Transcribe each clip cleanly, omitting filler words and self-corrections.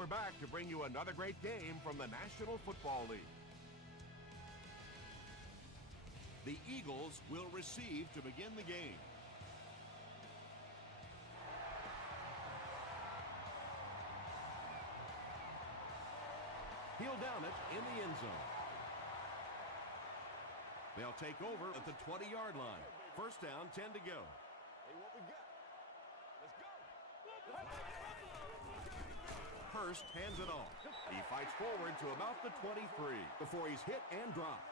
We're back to bring you another great game from the National Football League. The Eagles will receive to begin the game. He'll down it in the end zone. They'll take over at the 20-yard line. First down, 10 to go. Hey, what we got? Let's go. Hurst hands it off. He fights forward to about the 23 before he's hit and dropped.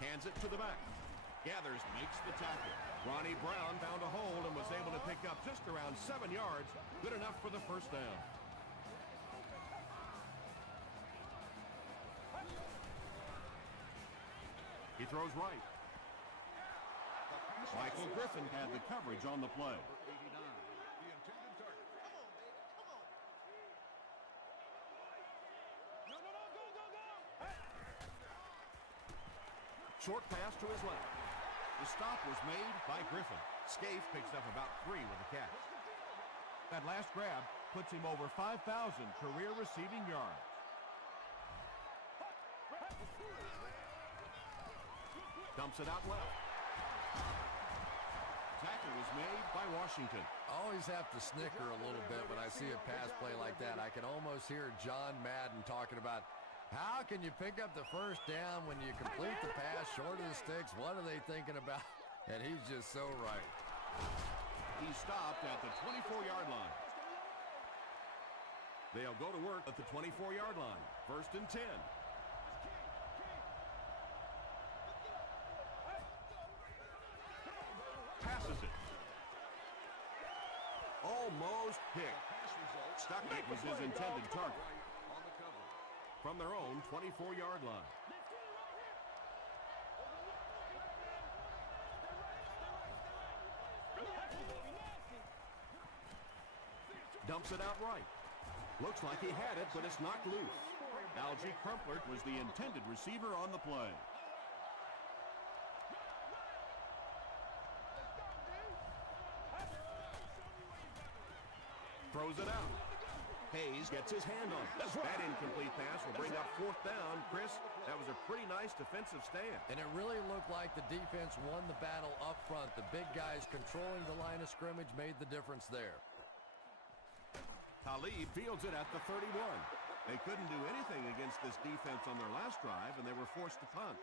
Hands it to the back. Gathers, makes the tackle. Ronnie Brown found a hole and was able to pick up just around 7 yards. Good enough for the first down. He throws right. Michael Griffin had the coverage on the play. Short pass to his left. The stop was made by Griffin. Scaife picks up about 3 with the catch. That last grab puts him over 5,000 career receiving yards. Dumps it out left. Tackle was made by Washington. I always have to snicker a little bit when I see a pass play like that. I can almost hear John Madden talking about, how can you pick up the first down when you complete the pass short of the sticks? What are they thinking about? And he's just so right. He stopped at the 24-yard line. They'll go to work at the 24-yard line. First and 10. Passes it. Almost picked. Stuckey was his intended target. From their own 24-yard line. Dumps it out right. Looks like he had it, but it's knocked loose. Algie Crumplert was the intended receiver on the play. Throws it out. Hayes gets his hand on it. That incomplete pass will bring up fourth down. Chris, that was a pretty nice defensive stand. And it really looked like the defense won the battle up front. The big guys controlling the line of scrimmage made the difference there. Talib fields it at the 31. They couldn't do anything against this defense on their last drive, and they were forced to punt.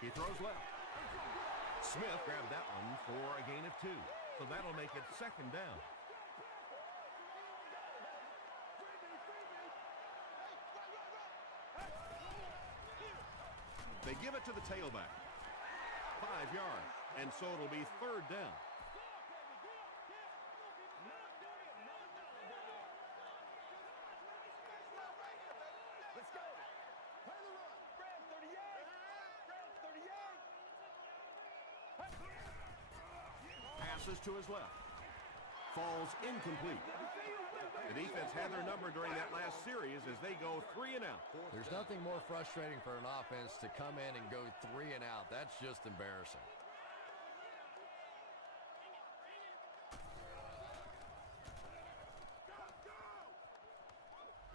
He throws left. Smith grabbed that one for a gain of 2. So that'll make it second down. They give it to the tailback. 5 yards. And so it'll be third down. Let's go. Play the run. Brad 38. Brad 38. Passes to his left. Falls incomplete. The defense had their number during that last series as they go 3 and out. There's nothing more frustrating for an offense to come in and go 3 and out. That's just embarrassing.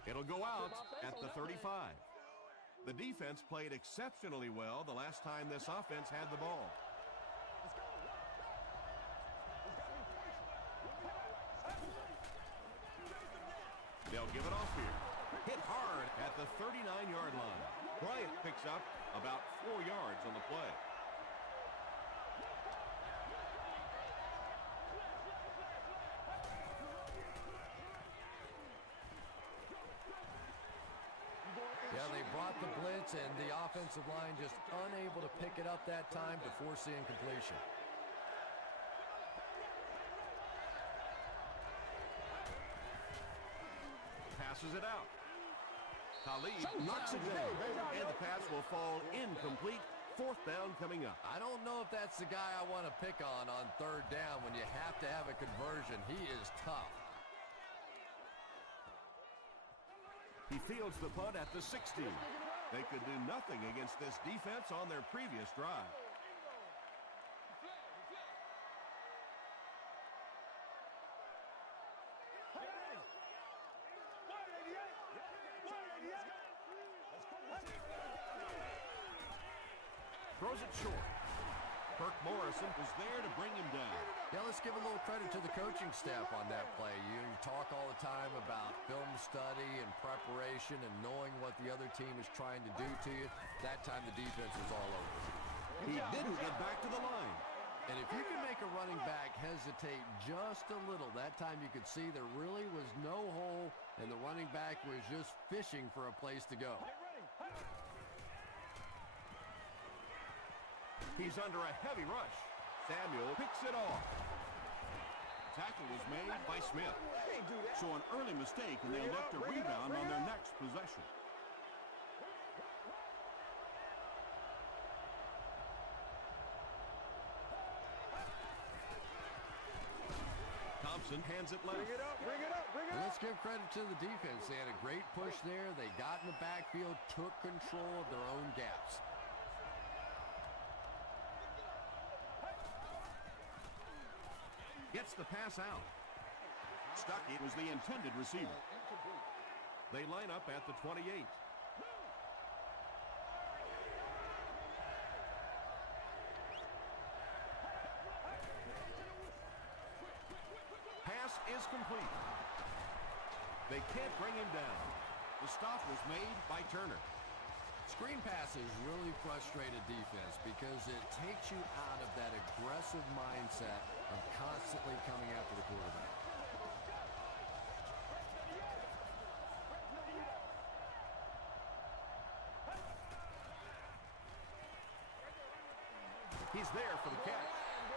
It'll go out at the 35. The defense played exceptionally well the last time this offense had the ball. They'll give it off here. Hit hard at the 39-yard line. Bryant picks up about 4 yards on the play. Yeah, they brought the blitz, and the offensive line just unable to pick it up that time to force the incompletion. Passes it out. Talib knocks it down, and the pass will fall incomplete. Fourth down coming up. I don't know if that's the guy I want to pick on third down when you have to have a conversion. He is tough. He fields the punt at the 16. They could do nothing against this defense on their previous drive. Throws it short. Kirk Morrison was there to bring him down. Yeah, let's give a little credit to the coaching staff on that play. You talk all the time about film study and preparation and knowing what the other team is trying to do to you. That time the defense was all over. He didn't get back to the line. And if you can make a running back hesitate just a little, that time you could see there really was no hole and the running back was just fishing for a place to go. He's under a heavy rush. Samuel picks it off. Tackle was made by Smith. So an early mistake, and they'll look to rebound on their next possession. Thompson hands it left. Bring it up, bring it up, bring it And up. let's give credit to the defense. They had a great push there. They got in the backfield, took control of their own gaps. Gets the pass out. Stuckey was the intended receiver. They line up at the 28. Pass is complete. They can't bring him down. The stop was made by Turner. Screen passes really frustrate a defense because it takes you out of that aggressive mindset of constantly coming after the quarterback. He's there for the catch.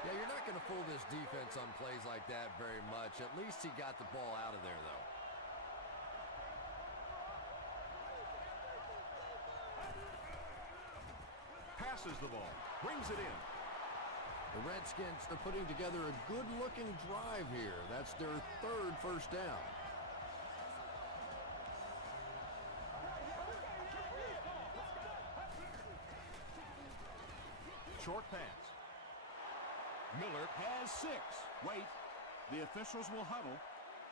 Yeah, you're not going to fool this defense on plays like that very much. At least he got the ball out of there, though. Passes the ball. Brings it in. The Redskins are putting together a good-looking drive here. That's their third first down. Short pass. Miller has 6. Wait. The officials will huddle.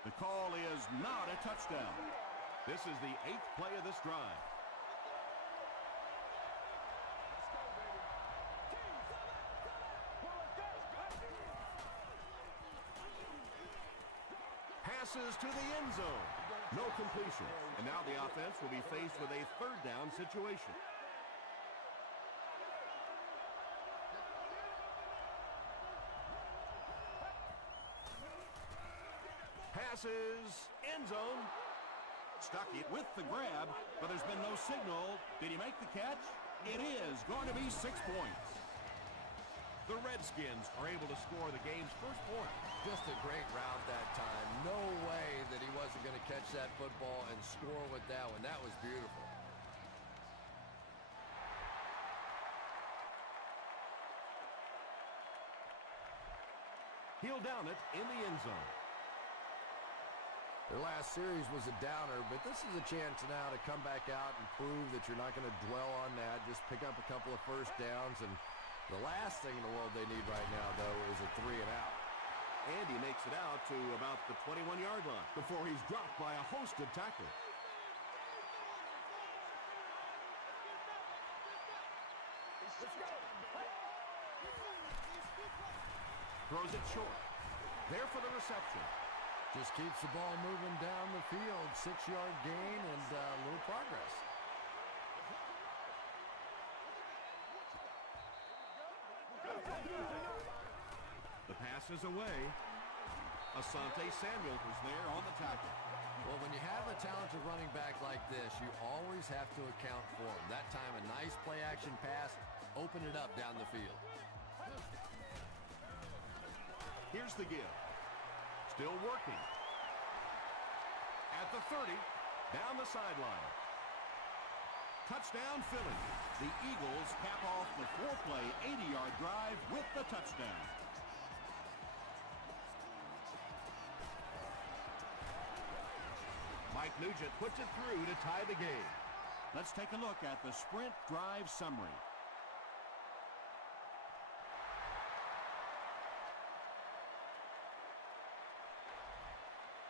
The call is not a touchdown. This is the 8th play of this drive. Passes to the end zone. No completion. And now the offense will be faced with a third down situation. Passes, end zone. Stuckey with the grab, but there's been no signal. Did he make the catch? It is going to be 6 points. The Redskins are able to score the game's first point. Just a great route that time. No way that he wasn't going to catch that football and score with that one. That was beautiful. He'll down it in the end zone. Their last series was a downer, but this is a chance now to come back out and prove that you're not going to dwell on that. Just pick up a couple of first downs, and the last thing in the world they need right now, though, is a 3 and out. And he makes it out to about the 21-yard line before he's dropped by a host of tacklers. Throws it short. There for the reception. Just keeps the ball moving down the field. 6-yard gain and a little progress. The pass is away. Asante Samuel was there on the tackle. Well, when you have a talented running back like this, you always have to account for him. That time, a nice play-action pass, open it up down the field. Here's the give. Still working. At the 30, down the sideline. Touchdown, Philly. The Eagles cap off the 4-play, 80-yard drive with the touchdown. Mike Nugent puts it through to tie the game. Let's take a look at the sprint drive summary.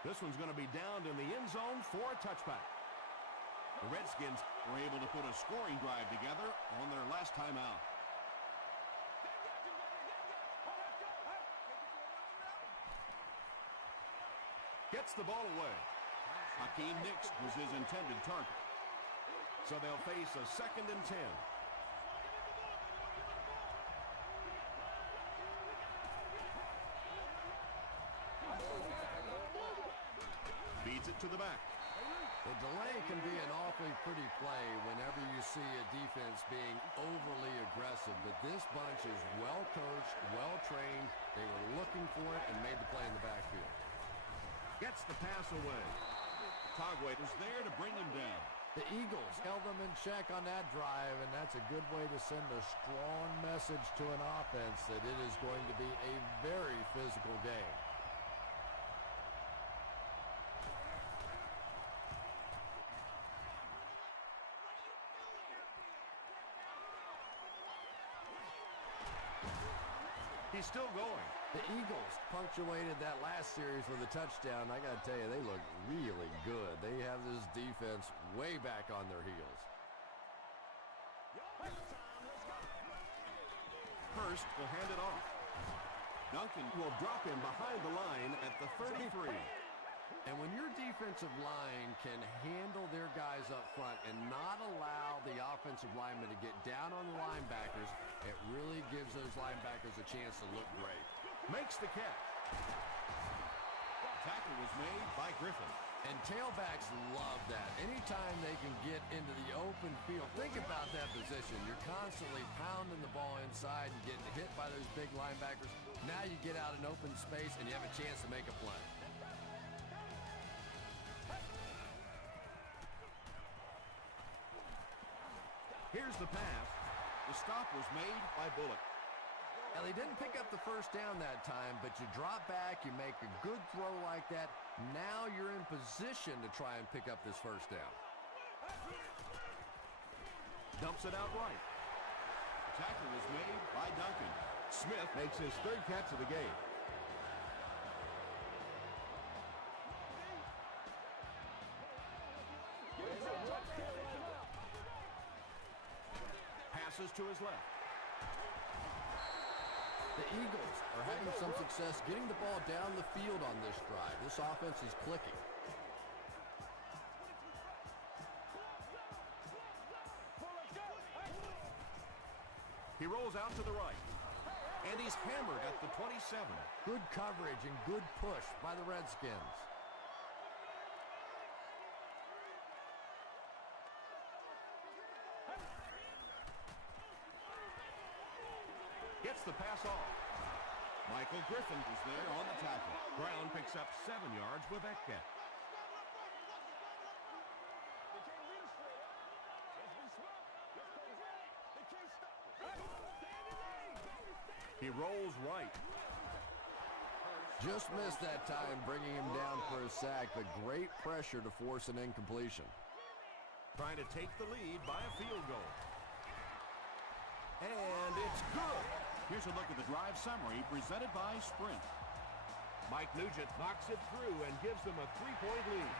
This one's going to be downed in the end zone for a touchback. The Redskins were able to put a scoring drive together on their last time out. Gets the ball away. Hakeem Nicks was his intended target. So they'll face a 2nd and 10. Feeds it to the back. The delay can be an awfully pretty play whenever you see a defense being overly aggressive, but this bunch is well coached, well trained. They were looking for it and made the play in the backfield. Gets the pass away. Togway was there to bring him down. The Eagles held them in check on that drive, and that's a good way to send a strong message to an offense that it is going to be a very physical game. He's still going. The Eagles punctuated that last series with a touchdown. I got to tell you, they look really good. They have this defense way back on their heels. Hurst will hand it off. Duncan will drop him behind the line at the 33. And when your defensive line can handle their guys up front and not allow the offensive linemen to get down on the linebackers, it really gives those linebackers a chance to look great. Makes the catch. Tackle was made by Griffin. And tailbacks love that. Anytime they can get into the open field, think about that position. You're constantly pounding the ball inside and getting hit by those big linebackers. Now you get out in open space and you have a chance to make a play. Here's the pass. The stop was made by Bullock. Now, they didn't pick up the first down that time, but you drop back, you make a good throw like that. Now you're in position to try and pick up this first down. Dumps it out right. The tackle was made by Duncan. Smith makes his 3rd catch of the game. Passes to his left. The Eagles are having some success getting the ball down the field on this drive. This offense is clicking. He rolls out to the right. And he's hammered at the 27. Good coverage and good push by the Redskins. Gets the pass off. Michael Griffin is there on the tackle. Brown picks up 7 yards with that catch. He rolls right. Just missed that time, bringing him down for a sack, but great pressure to force an incompletion. Trying to take the lead by a field goal. And it's good. Here's a look at the drive summary presented by Sprint. Mike Nugent knocks it through and gives them a 3-point lead.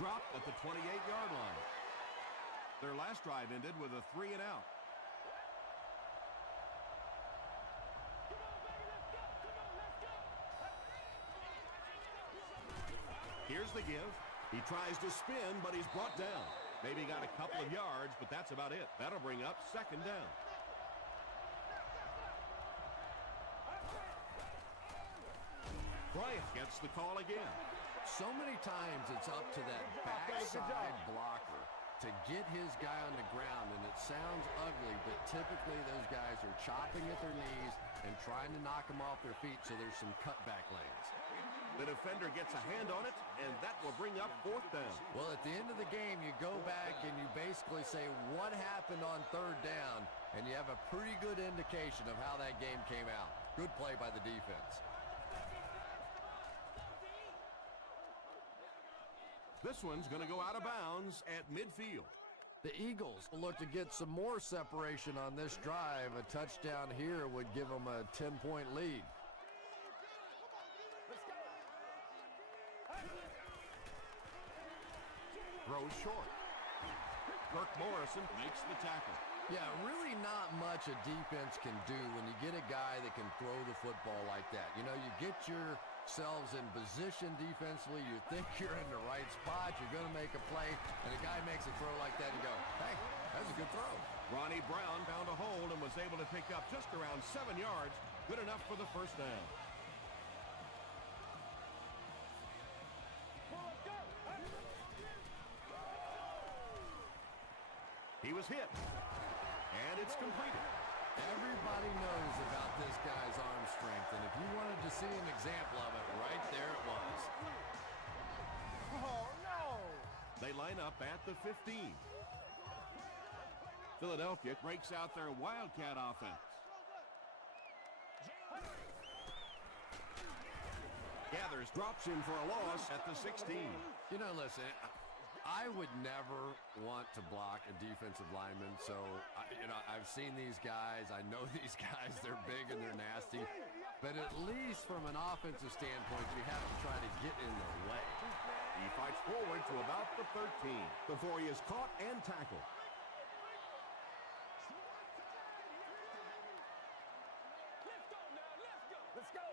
Dropped at the 28-yard line. Their last drive ended with a 3-and-out. Here's the give. He tries to spin, but he's brought down. Maybe got a couple of yards, but that's about it. That'll bring up 2nd down. Bryant gets the call again. So many times it's up to that backside blocker to get his guy on the ground, and it sounds ugly, but typically those guys are chopping at their knees, and trying to knock them off their feet so there's some cutback lanes. The defender gets a hand on it, and that will bring up 4th down. Well, at the end of the game, you go back and you basically say what happened on 3rd down, and you have a pretty good indication of how that game came out. Good play by the defense. This one's going to go out of bounds at midfield. The Eagles will look to get some more separation on this drive. A touchdown here would give them a 10-point lead. Throws short. Kirk Morrison makes the tackle. Yeah, really not much a defense can do when you get a guy that can throw the football like that. You know, you get yourselves in position defensively. You think you're in the right spot. You're going to make a play, and a guy makes a throw like that, and you go, hey, that's a good throw. Ronnie Brown found a hole and was able to pick up just around 7 yards. Good enough for the 1st down. He was hit, and it's completed. Everybody knows about this guy's arm strength, and if you wanted to see an example of it, right there it was. Oh, no! They line up at the 15. Philadelphia breaks out their Wildcat offense. Gathers, drops in for a loss at the 16. You know, listen, I would never want to block a defensive lineman, so, I've seen these guys. I know these guys. They're big and they're nasty. But at least from an offensive standpoint, you have to try to get in their way. He fights forward to about the 13 before he is caught and tackled. Let's go!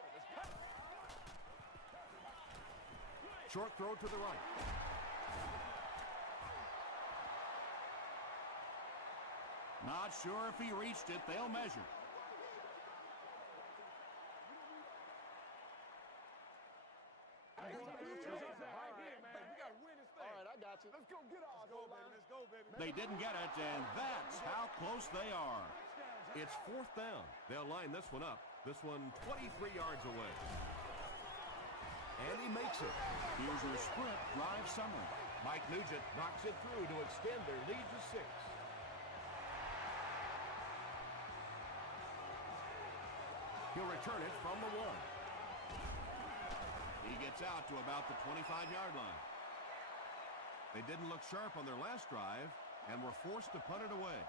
Short throw to the right. Not sure if he reached it. They'll measure. Let's go get ours, Let's go, baby. They didn't get it, and that's how close they are. It's 4th down. They'll line this one up. This one 23 yards away. And he makes it. Here's your sprint drive summary. Mike Nugent knocks it through to extend their lead to 6. He'll return it from the 1. He gets out to about the 25-yard line. They didn't look sharp on their last drive and were forced to punt it away.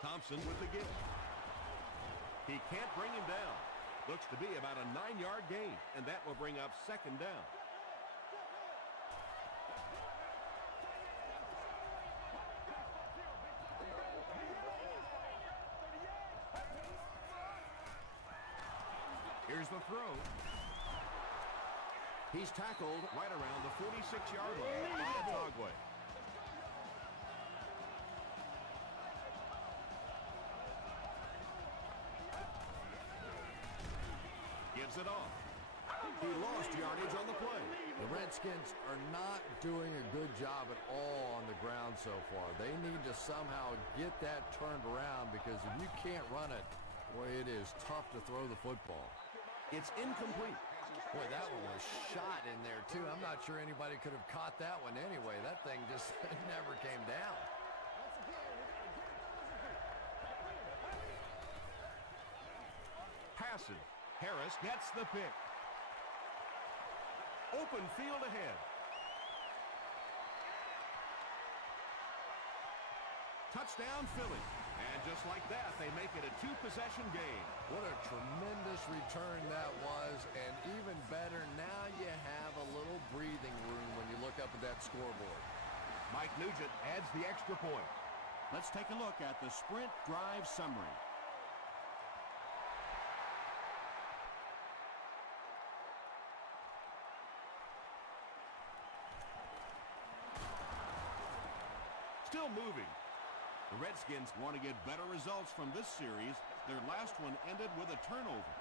Thompson with the give. He can't bring him down. Looks to be about a 9-yard gain, and that will bring up 2nd down. Here's the throw. He's tackled right around the 46-yard line by Togway. Gives it off. He lost yardage on the play. The Redskins are not doing a good job at all on the ground so far. They need to somehow get that turned around, because if you can't run it, boy, it is tough to throw the football. It's incomplete. Boy, that one was shot in there, too. I'm not sure anybody could have caught that one anyway. That thing just never came down. Passes. Harris gets the pick. Open field ahead. Touchdown, Philly. And just like that, they make it a 2-possession game. What a tremendous return that was, and even better, now you have a little breathing room when you look up at that scoreboard. Mike Nugent adds the extra point. Let's take a look at the sprint drive summary. Still moving. The Redskins want to get better results from this series. Their last one ended with a turnover.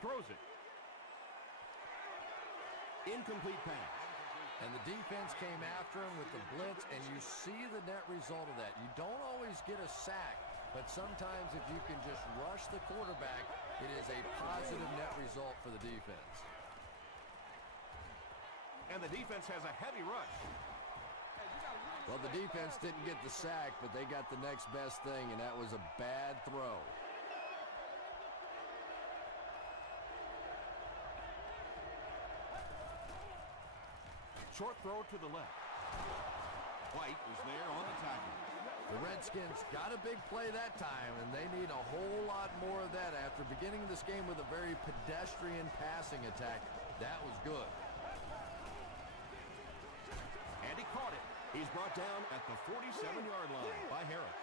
Throws it. Incomplete pass. And the defense came after him with the blitz, and you see the net result of that. You don't always get a sack, but sometimes if you can just rush the quarterback, it is a positive net result for the defense. And the defense has a heavy rush. Well, the defense didn't get the sack, but they got the next best thing, and that was a bad throw. Short throw to the left. White was there on the tackle. The Redskins got a big play that time, and they need a whole lot more of that after beginning this game with a very pedestrian passing attack. That was good. And he caught it. He's brought down at the 47-yard line by Harris.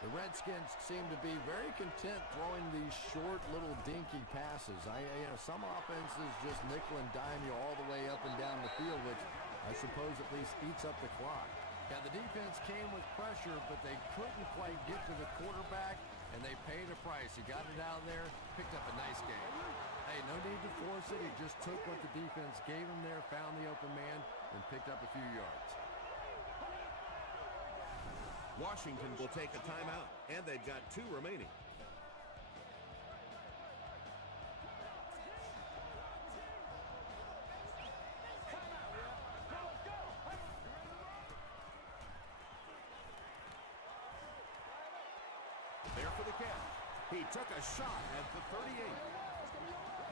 The Redskins seem to be very content throwing these short little dinky passes. Some offenses just nickel and dime you all the way up and down the field, which I suppose at least eats up the clock. Yeah, the defense came with pressure, but they couldn't quite get to the quarterback, and they paid a price. He got it out there, picked up a nice game. Hey, no need to force it. He just took what the defense gave him there, found the open man, and picked up a few yards. Washington will take a timeout, and they've got 2 remaining. There for the catch. He took a shot at the 38.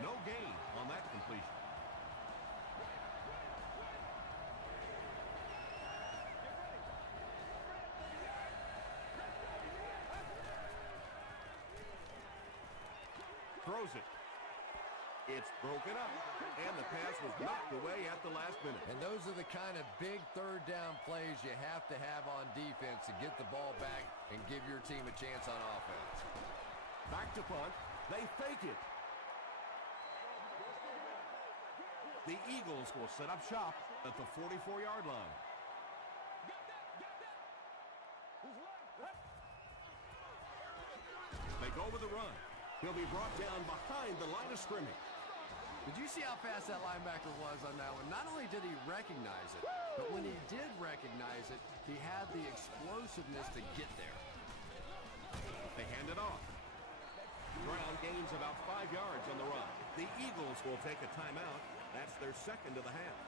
No gain on that completion. Throws it. It's broken up, and the pass was knocked away at the last minute. And those are the kind of big third down plays you have to have on defense to get the ball back and give your team a chance on offense. Back to punt. They fake it. The Eagles will set up shop at the 44-yard line. They go with the run. He'll be brought down behind the line of scrimmage. Did you see how fast that linebacker was on that one? Not only did he recognize it, but when he did recognize it, he had the explosiveness to get there. They hand it off. Brown gains about 5 yards on the run. The Eagles will take a timeout. That's their second of the half.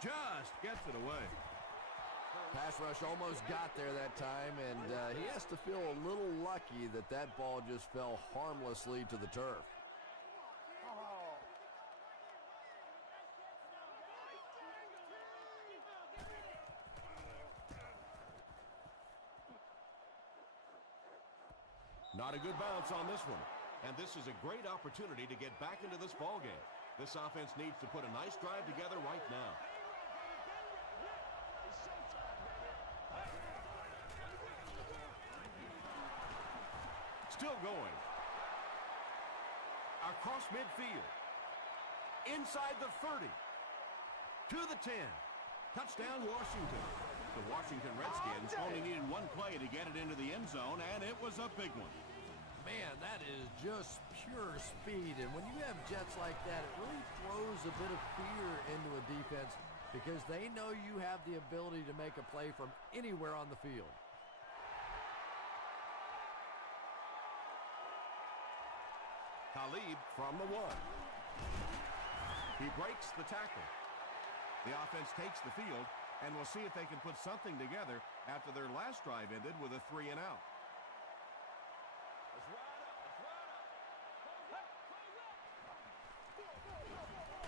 Just gets it away. Pass rush almost got there that time, and he has to feel a little lucky that that ball just fell harmlessly to the turf. Not a good bounce on this one. And this is a great opportunity to get back into this ball game. This offense needs to put a nice drive together right now. Still going. Across midfield. Inside the 30. To the 10. Touchdown, Washington. The Washington Redskins only needed one play to get it into the end zone, and it was a big one. Man, that is just pure speed. And when you have jets like that, it really throws a bit of fear into a defense because they know you have the ability to make a play from anywhere on the field. Talib from the 1. He breaks the tackle. The offense takes the field, and we'll see if they can put something together after their last drive ended with a 3 and out.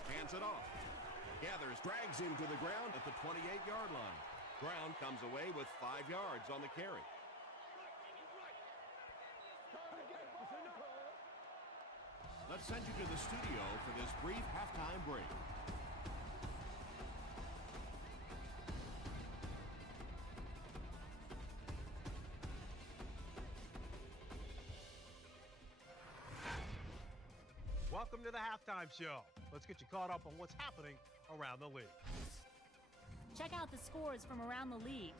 Hands it off. Gathers, drags him to the ground at the 28-yard line. Brown comes away with 5 yards on the carry. Let's send you to the studio for this brief halftime break. Welcome to the Halftime Show. Let's get you caught up on what's happening around the league. Check out the scores from around the league.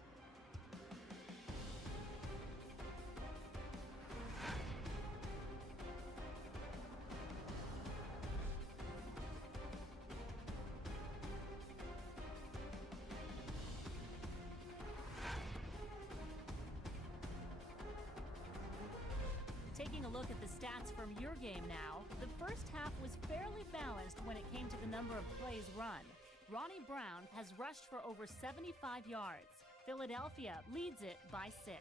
Taking a look at the stats from your game now, the first half was fairly balanced when it came to the number of plays run. Ronnie Brown has rushed for over 75 yards. Philadelphia leads it by 6.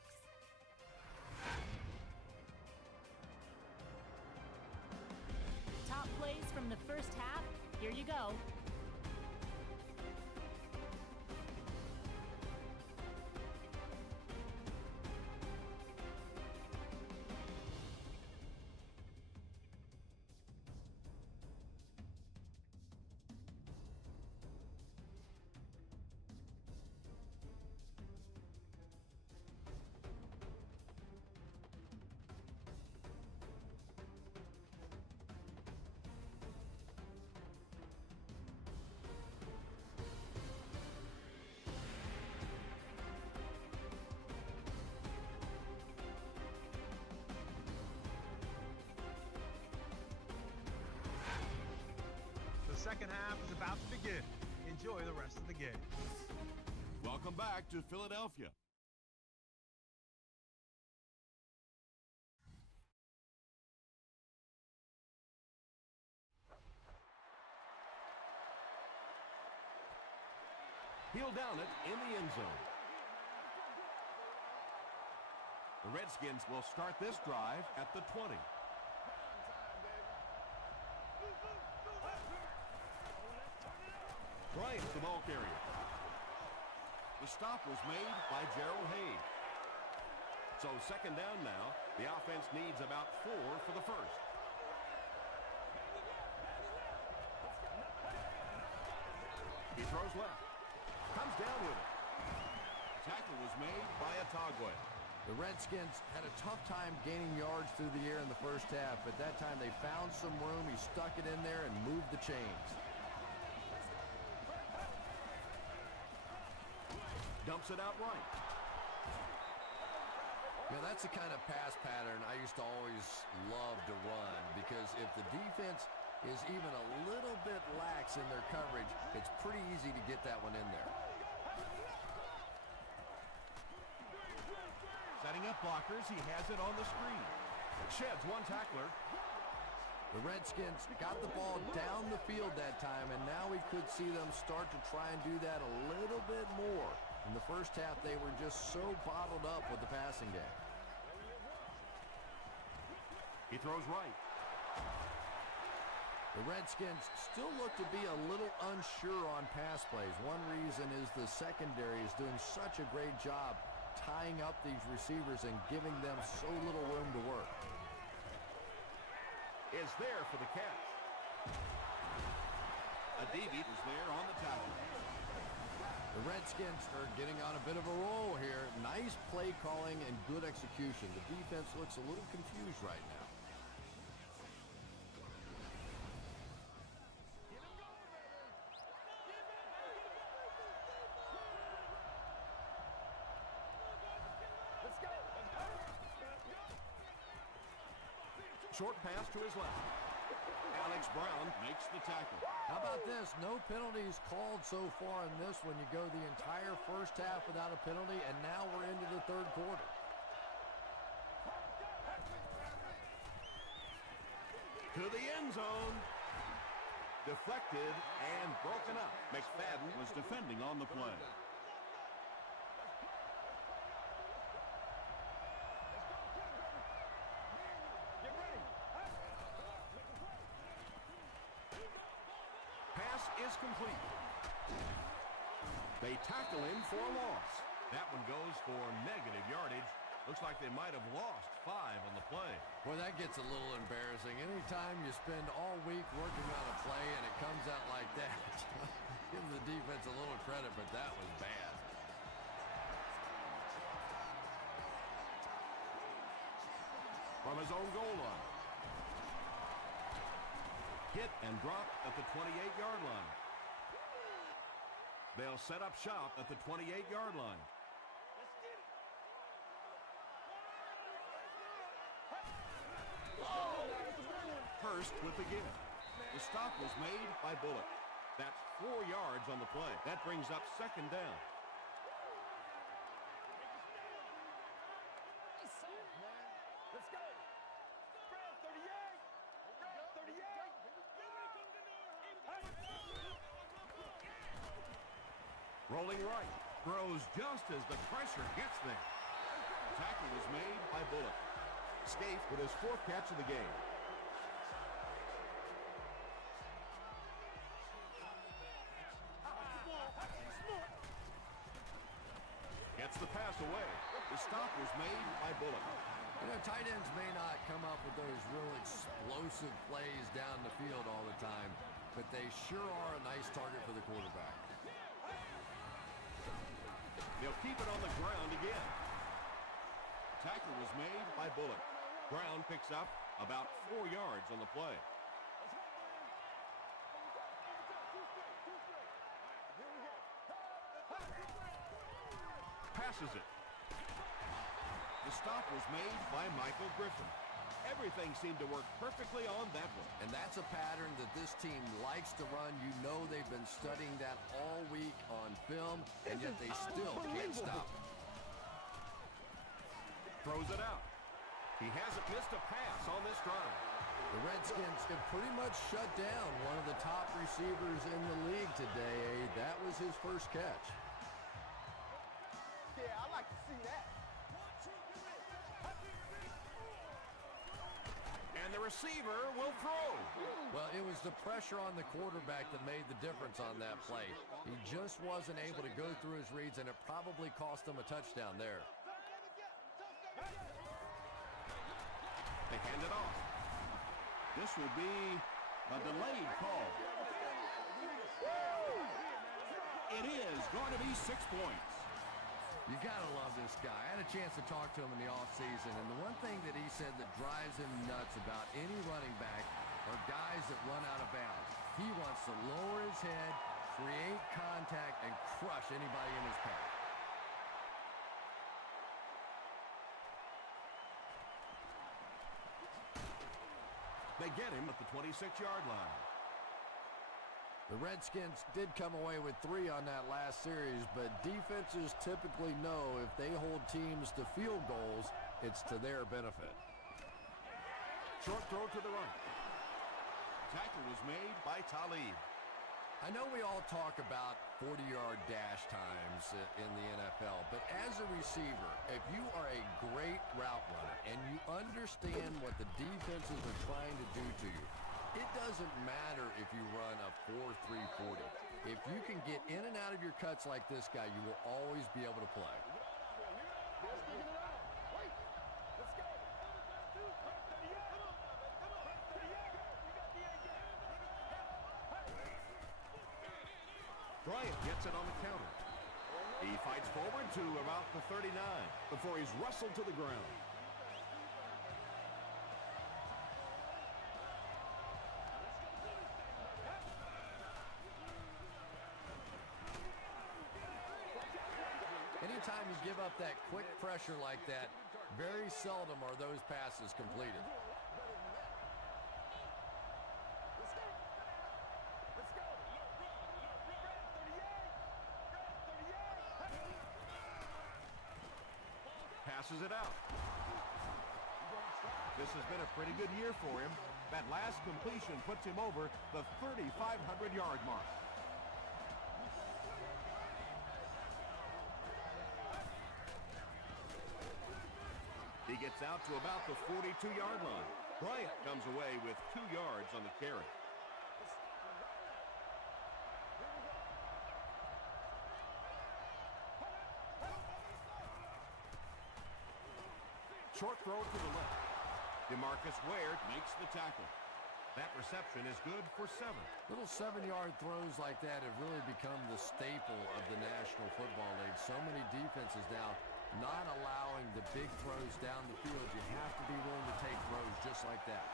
Top plays from the first half, here you go. The second half is about to begin. Enjoy the rest of the game. Welcome back to Philadelphia. He'll down it in the end zone. The Redskins will start this drive at the 20. Bryant, the ball carrier. The stop was made by Gerald Hayes. So second down now. The offense needs about 4 for the first. He throws left. Comes down with it. Tackle was made by Atagwe. The Redskins had a tough time gaining yards through the air in the first half, but that time they found some room. He stuck it in there and moved the chains. Dumps it out right. Yeah, that's the kind of pass pattern I used to always love to run, because if the defense is even a little bit lax in their coverage, it's pretty easy to get that one in there. Setting up blockers, he has it on the screen. Sheds one tackler. The Redskins got the ball down the field that time, and now we could see them start to try and do that a little bit more. In the first half, they were just so bottled up with the passing game. He throws right. The Redskins still look to be a little unsure on pass plays. One reason is the secondary is doing such a great job tying up these receivers and giving them so little room to work. Is there for the catch. Adivi is there on the tackle. The Redskins are getting on a bit of a roll here. Nice play calling and good execution. The defense looks a little confused right now. Short pass to his left. Alex Brown makes the tackle. How about this? No penalties called so far in this one. You go the entire first half without a penalty, and now we're into the third quarter. To the end zone. Deflected and broken up. McFadden was defending on the play. Is complete. They tackle him for a loss. That one goes for negative yardage. Looks like they might have lost 5 on the play. Boy, that gets a little embarrassing. Anytime you spend all week working on a play and it comes out like that, give the defense a little credit, but that was bad. From his own goal line. Hit and drop at the 28-yard line. They'll set up shop at the 28-yard line. Hurst with the give. The stop was made by Bullock. That's 4 yards on the play. That brings up second down. Let's go. Rolling right. Throws just as the pressure gets there. Tackle is made by Bullock. Scaife with his 4th catch of the game. Gets the pass away. The stop was made by Bullock. You know, tight ends may not come up with those real explosive plays down the field all the time, but they sure are a nice target for the quarterback. They'll keep it on the ground again. Tackle was made by Bullock. Brown picks up about 4 yards on the play. Passes it. The stop was made by Michael Griffin. Everything seemed to work perfectly on that one. And that's a pattern that this team likes to run. You know they've been studying that all week on film, and yet they still can't stop. Throws it out. He hasn't missed a pass on this drive. The Redskins have pretty much shut down one of the top receivers in the league today. That was his first catch. Yeah, I like to see that. And the receiver will throw. Well, it was the pressure on the quarterback that made the difference on that play. He just wasn't able to go through his reads, and it probably cost him a touchdown there. They hand it off. This will be a delayed call. It is going to be 6 points. You gotta love this guy. I had a chance to talk to him in the offseason, and the one thing that he said that drives him nuts about any running back are guys that run out of bounds. He wants to lower his head, create contact, and crush anybody in his path. They get him at the 26-yard line. The Redskins did come away with 3 on that last series, but defenses typically know if they hold teams to field goals, it's to their benefit. Short throw to the right. Tackle was made by Talib. I know we all talk about 40-yard dash times in the NFL, but as a receiver, if you are a great route runner and you understand what the defenses are trying to do to you, it doesn't matter if you run a 4.340. If you can get in and out of your cuts like this guy, you will always be able to play. Bryant gets it on the counter. He fights forward to about the 39 before he's wrestled to the ground. Anytime you give up that quick pressure like that, very seldom are those passes completed. Passes it out. This has been a pretty good year for him. That last completion puts him over the 3,500-yard mark. He gets out to about the 42-yard line. Bryant comes away with 2 yards on the carry. Short throw to the left. DeMarcus Ware makes the tackle. That reception is good for 7. Little 7-yard throws like that have really become the staple of the National Football League. So many defenses now not allowing the big throws down the field. You have to be willing to take throws just like that.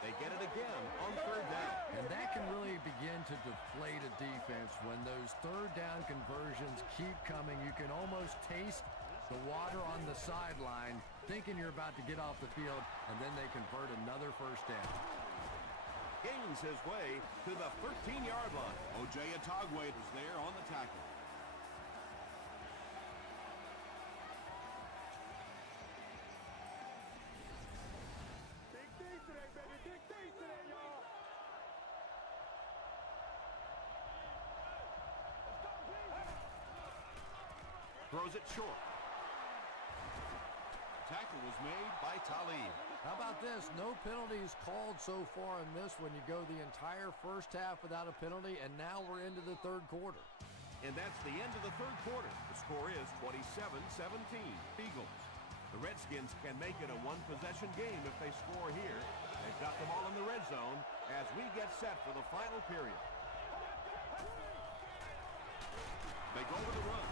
They get it again on 3rd down. And that can really begin to deflate a defense when those 3rd down conversions keep coming. You can almost taste the water on the sideline, thinking you're about to get off the field, and then they convert another 1st down. Gains his way to the 13-yard line. O.J. Atogwe is there on the tackle. Big things today, baby. Big things today, y'all. Let's go, please. throws it short. Tackle was made by Talib. How about this? No penalties called so far in this when you go the entire first half without a penalty, and now we're into the third quarter. And that's the end of the third quarter. The score is 27-17. Eagles. The Redskins can make it a one-possession game if they score here. They've got the ball in the red zone as we get set for the final period. They go to the run.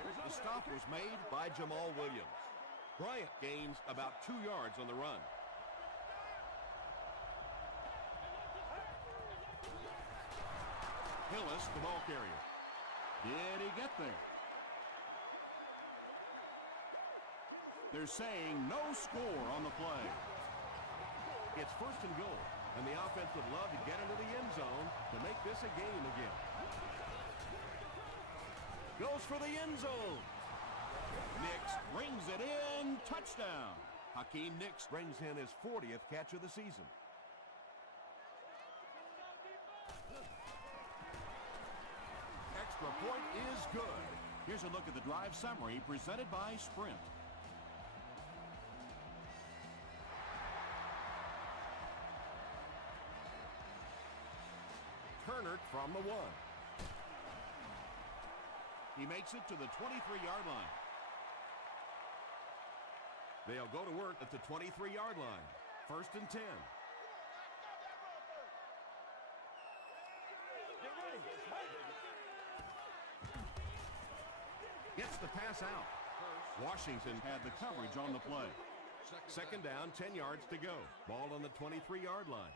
The stop was made by Jamal Williams. Bryant gains about 2 yards on the run. Hillis, the ball carrier. Did he get there? They're saying no score on the play. It's first and goal, and the offense would love to get into the end zone to make this a game again. Goes for the end zone. Nix brings it in. Touchdown. Hakeem Nicks brings in his 40th catch of the season. Extra point is good. Here's a look at the drive summary presented by Sprint. Turner from the 1. He makes it to the 23-yard line. They'll go to work at the 23-yard line. First and 10. Gets the pass out. Washington had the coverage on the play. Second down, 10 yards to go. Ball on the 23-yard line.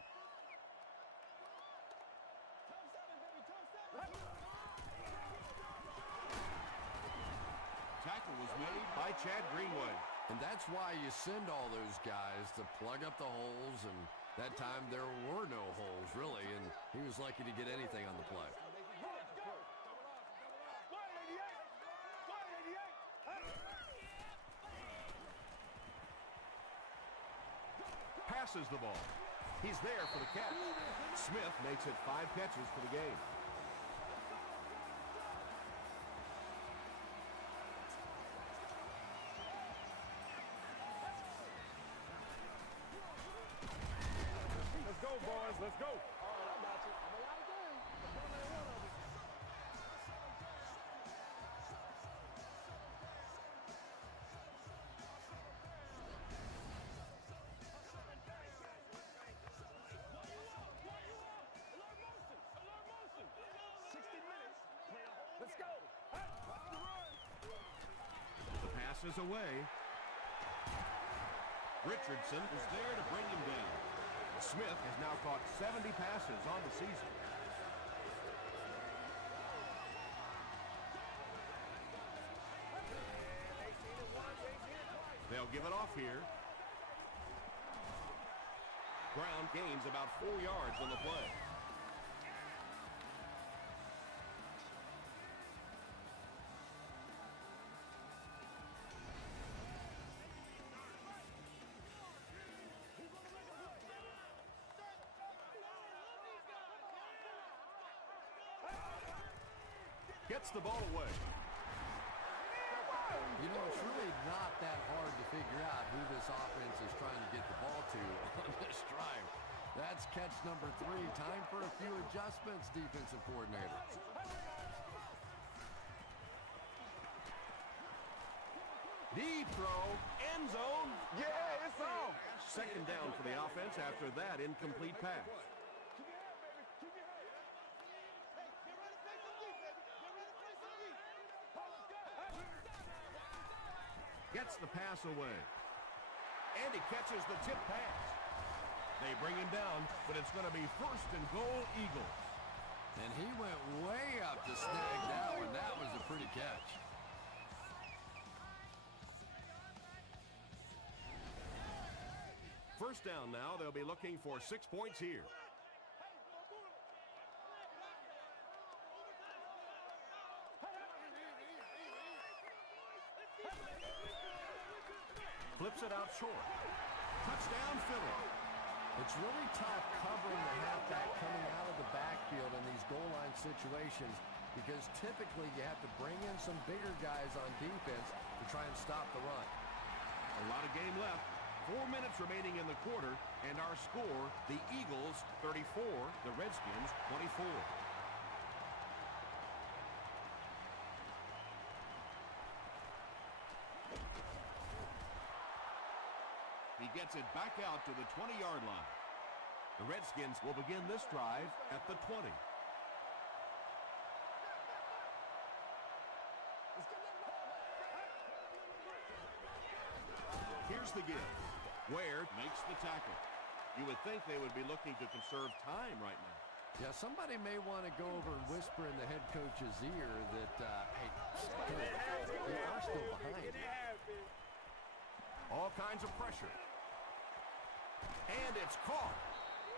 Tackle was made by Chad Greenway. And that's why you send all those guys to plug up the holes, and that time there were no holes, really, and he was lucky to get anything on the play. Passes the ball. He's there for the catch. Smith makes it 5 catches for the game. Let's go, boys. Let's go. All right, I got you. I'm a lot of games. Let's go. The pass is away. Richardson is there to bring him down. Smith has now caught 70 passes on the season. They'll give it off here. Brown gains about 4 yards on the play. Gets the ball away. You know, it's really not that hard to figure out who this offense is trying to get the ball to on this drive. That's catch number 3. Time for a few adjustments, defensive coordinator. Deep throw, end zone. Yeah, it's on. Second down for the offense after that incomplete pass. Gets the pass away. And he catches the tip pass. They bring him down, but it's going to be first and goal, Eagles. And he went way up to snag that one. That was a pretty catch. First down now. They'll be looking for 6 points here. Flips it out short. Touchdown, Philly. It's really tough covering the halfback coming out of the backfield in these goal line situations. because typically you have to bring in some bigger guys on defense to try and stop the run. A lot of game left. 4 minutes remaining in the quarter, and our score, the Eagles 34, the Redskins 24. He gets it back out to the 20-yard line. The Redskins will begin this drive at the 20. Here's the give. Ware makes the tackle. You would think they would be looking to conserve time right now. Yeah, somebody may want to go over and whisper in the head coach's ear that, hey, they are still behind. All kinds of pressure. And it's caught.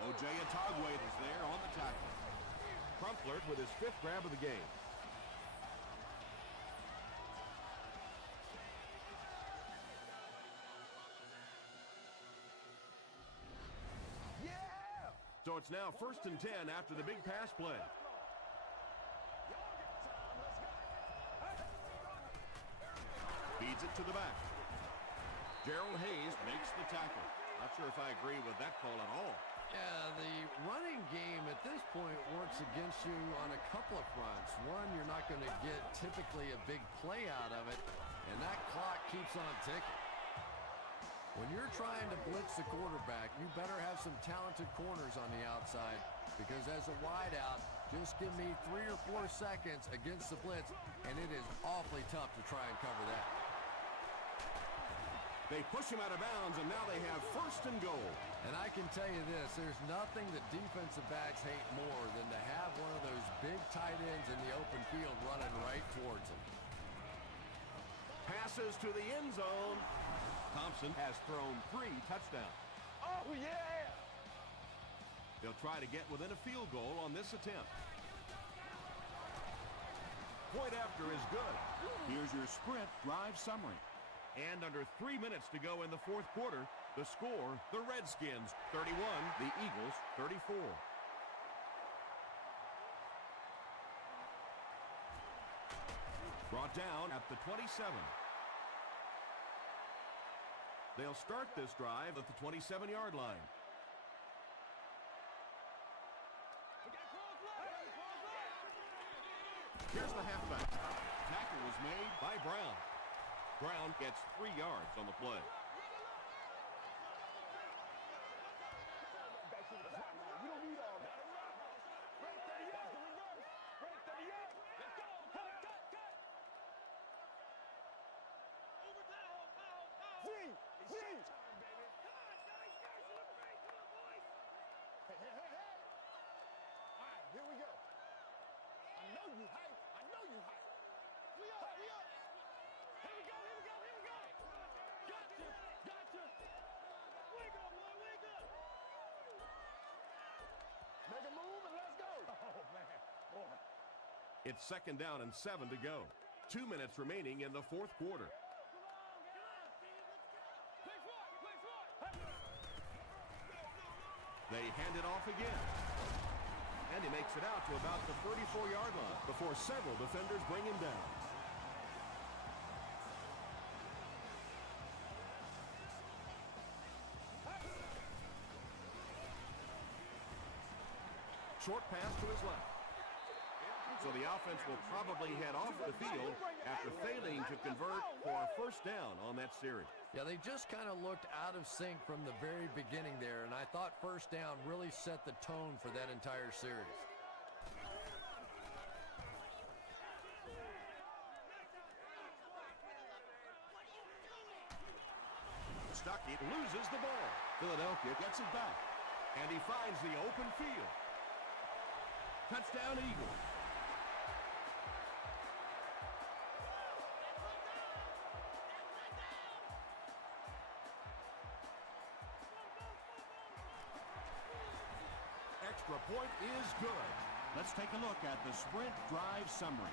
O.J. Atagwe is there on the tackle. Crumpler with his 5th grab of the game. So it's now 1st and 10 after the big pass play. Feeds it to the back. Gerald Hayes makes the tackle. Not sure if I agree with that call at all. Yeah, the running game at this point works against you on a couple of fronts. One, you're not going to get typically a big play out of it, and that clock keeps on ticking. When you're trying to blitz the quarterback, you better have some talented corners on the outside, because as a wideout, just give me 3 or 4 seconds against the blitz, and it is awfully tough to try and cover that. They push him out of bounds, and now they have 1st and goal. And I can tell you this, there's nothing that defensive backs hate more than to have one of those big tight ends in the open field running right towards them. Passes to the end zone. Thompson has thrown 3 touchdowns. Oh, yeah! They'll try to get within a field goal on this attempt. Point after is good. Here's your sprint drive summary. And under 3 minutes to go in the 4th quarter, the score, the Redskins 31, the Eagles 34. Brought down at the 27. They'll start this drive at the 27-yard line. Here's the halfback. Tackle was made by Brown. Brown gets 3 yards on the play. Back to the flat line. We don't need all that. Break 38. Break 38. Let's go. Cut. Free. Free. Hey. All right, here we go. I know you hype. We up. Here we go. Gotcha. Wake up, boy, wake up. Make a move and let's go. Oh, man. Boy. It's 2nd down and 7 to go. 2 minutes remaining in the 4th quarter. They hand it off again. And he makes it out to about the 34-yard line before several defenders bring him down. Short pass to his left. So the offense will probably head off the field after failing to convert for a 1st down on that series. Yeah, they just kind of looked out of sync from the very beginning there, and I thought 1st down really set the tone for that entire series. Stuckey loses the ball. Philadelphia gets it back, and he finds the open field. Touchdown, Eagles. Extra point is good. Let's take a look at the sprint drive summary.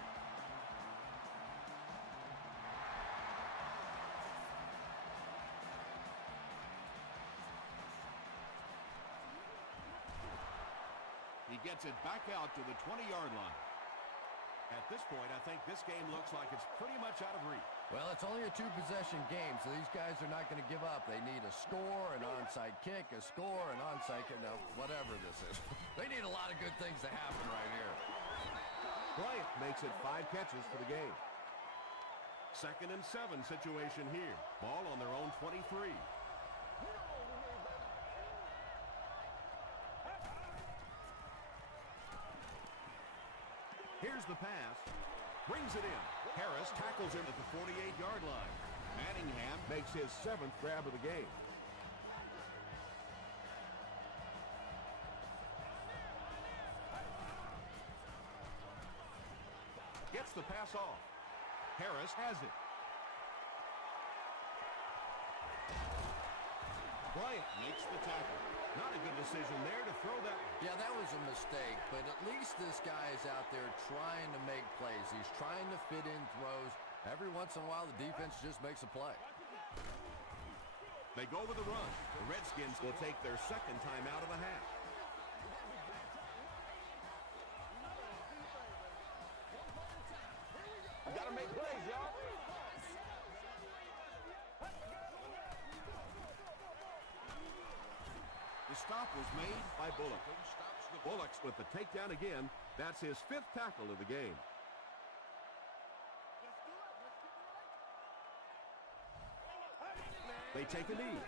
He gets it back out to the 20-yard line. At this point, I think this game looks like it's pretty much out of reach. Well, it's only a two-possession game, so these guys are not going to give up. They need a score, an onside kick, a score, an onside kick. No, whatever this is. They need a lot of good things to happen right here. Bryant makes it 5 catches for the game. 2nd and 7 situation here. Ball on their own 23. Here's the pass. Brings it in. Harris tackles him at the 48-yard line. Manningham makes his 7th grab of the game. Gets the pass off. Harris has it. Bryant makes the tackle. Not a good decision there to throw that. Yeah, that was a mistake, but at least this guy is out there trying to make plays. He's trying to fit in throws. Every once in a while, the defense just makes a play. They go with the run. The Redskins will take their 2nd time out of the half. You got to make plays, y'all. The stop was made by Bullock. Bullock's with the takedown again. That's his 5th tackle of the game. They take a knee.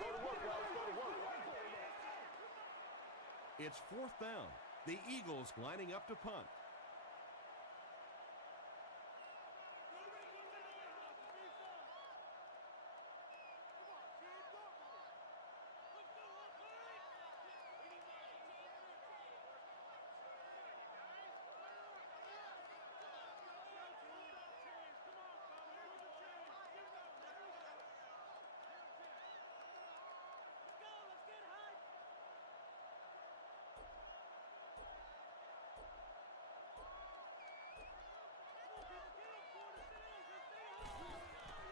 It's 4th down. The Eagles lining up to punt.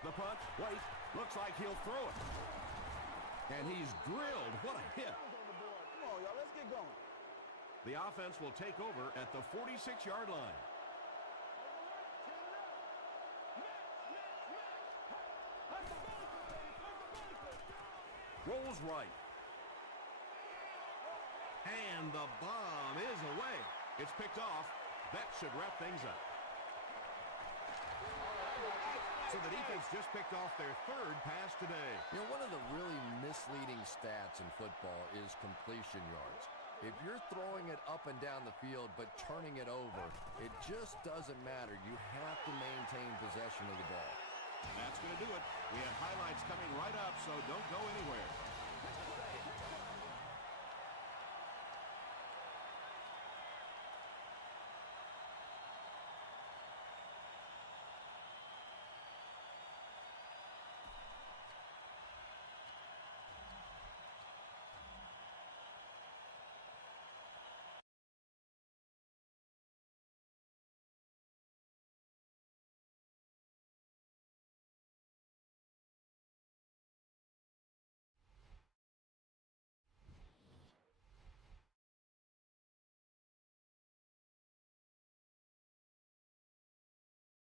The punt, wait, looks like he'll throw it. And he's drilled. What a hit. Come on, y'all, let's get going. The offense will take over at the 46-yard line. Rolls right. And the bomb is away. It's picked off. That should wrap things up. So the defense just picked off their 3rd pass today. You know, one of the really misleading stats in football is completion yards. If you're throwing it up and down the field but turning it over, it just doesn't matter. You have to maintain possession of the ball. That's going to do it. We have highlights coming right up, so don't go anywhere.